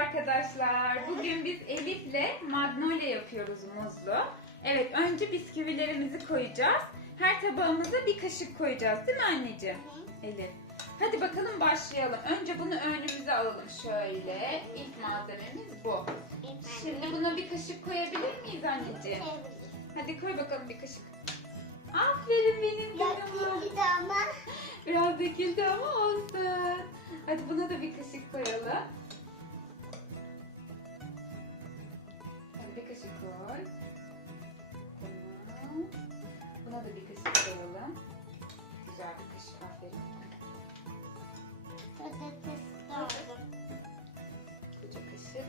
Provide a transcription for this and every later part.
arkadaşlar. Bugün biz Elif'le magnolia yapıyoruz muzlu. Evet önce bisküvilerimizi koyacağız. Her tabağımıza bir kaşık koyacağız değil mi anneciğim? Elif. Hadi bakalım başlayalım. Önce bunu önümüze alalım şöyle. İlk malzememiz bu. Şimdi buna bir kaşık koyabilir miyiz anneciğim? Hadi koy bakalım bir kaşık. Aferin benim ama. Biraz döküldü ama olsun. Hadi buna da bir kaşık koyalım. Buna da bir kaşık koyalım. Güzel bir kaşık aferin. Patates doğru. Koca kaşık.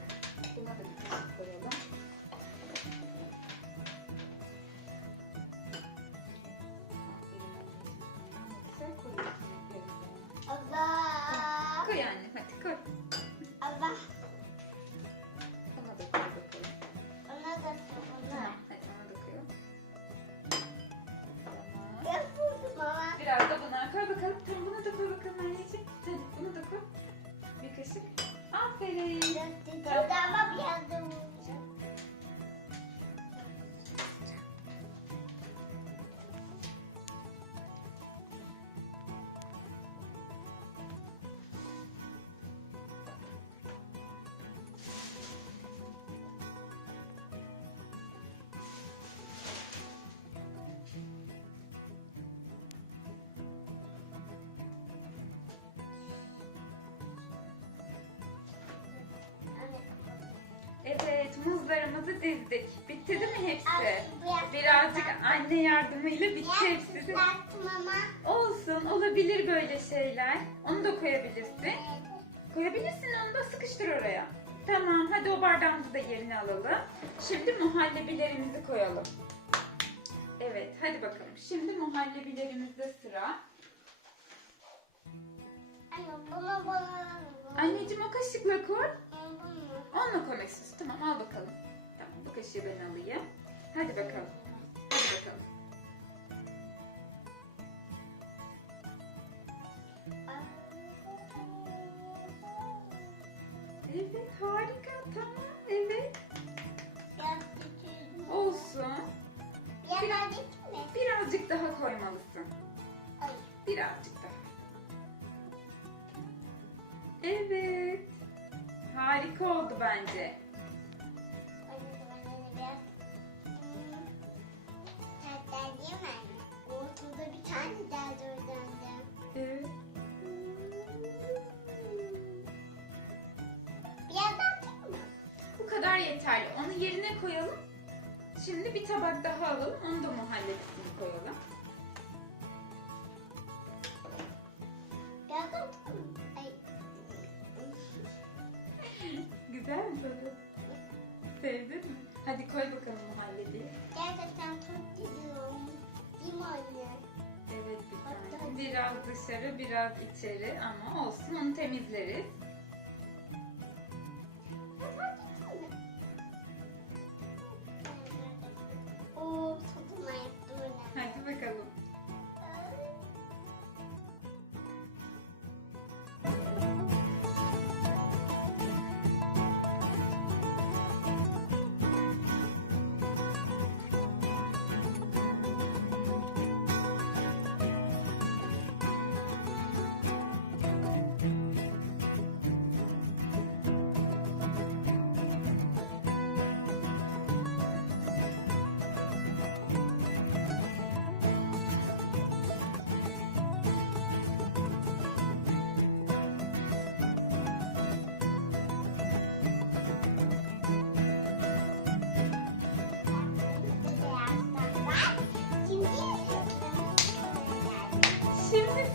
Buna da bir kaşık koyalım. Allah. Koy anne hadi koy. Muzlarımızı dizdik. Bitti değil mi hepsi? Biraz- Birazcık anne yardımıyla bitti hepsi. Olsun olabilir böyle şeyler. Onu da koyabilirsin. Koyabilirsin onu da sıkıştır oraya. Tamam hadi o bardağımızı da yerine alalım. Şimdi muhallebilerimizi koyalım. Evet hadi bakalım. Şimdi muhallebilerimizde sıra. Anneciğim o kaşıkla koy. Onunla koymak istiyorsun. Tamam al bakalım. Bu kaşığı ben alayım. Hadi bakalım. Hadi bakalım. Evet harika tamam evet. Olsun. Biraz? Birazcık daha koymalısın. Birazcık daha. Evet. Harika oldu bence. Yeterli. Onu yerine koyalım. Şimdi bir tabak daha alalım. Onu da muhallebisini koyalım. Güzel mi tadı? Sevdin mi? Hadi koy bakalım muhallebiyi. Gerçekten çok güzel olmuş. Değil mi anne? Evet bir tane. Biraz dışarı biraz içeri ama olsun onu temizleriz.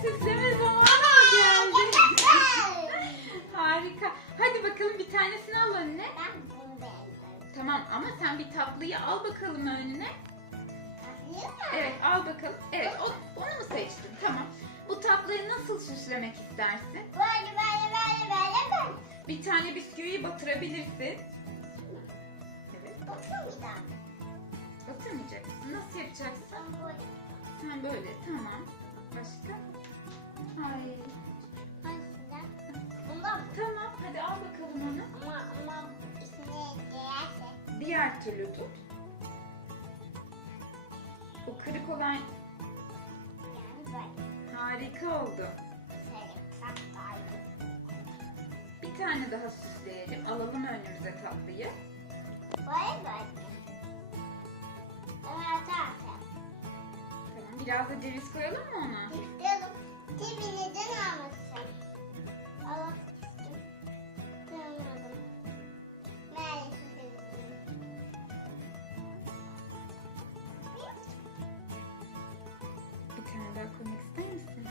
Süsleme zamanı geldi. Harika. Hadi bakalım bir tanesini al önüne. Tamam ama sen bir tatlıyı al bakalım önüne. Evet al bakalım. Evet o, onu mu seçtin? Tamam. Bu tatlıyı nasıl süslemek istersin? Böyle böyle böyle böyle böyle. Bir tane bisküviyi batırabilirsin. Evet. Daha. Batırmayacaksın. Nasıl yapacaksın? Ben böyle. Sen böyle. Tamam. Başka? Bundan mı? Tamam hadi al bakalım onu. Ama Diğer türlü tut. O kırık olan Yani böyle. harika oldu. Bir tane daha süsleyelim. Alalım önümüze tatlıyı. Böyle böyle. Tamam. Biraz da ceviz koyalım mı ona? İstedim. Tipi neden almışsın? Almak istedim. Maalesef dedim. Bir tane daha koymak ister misin?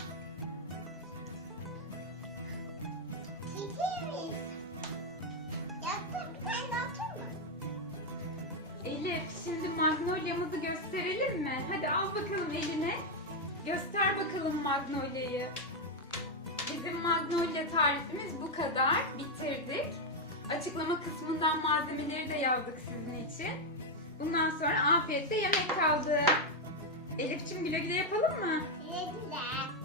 Tipiyiz. Yaptım. Bir tane daha atır mı? Elif şimdi magnolia'mızı gösterelim mi? Hadi al bakalım eline. Göster bakalım magnolia'yı. Bizim magnolia tarifimiz bu kadar. Bitirdik. Açıklama kısmından malzemeleri de yazdık sizin için. Bundan sonra afiyetle yemek kaldı. Elif'ciğim güle güle yapalım mı? Güle güle.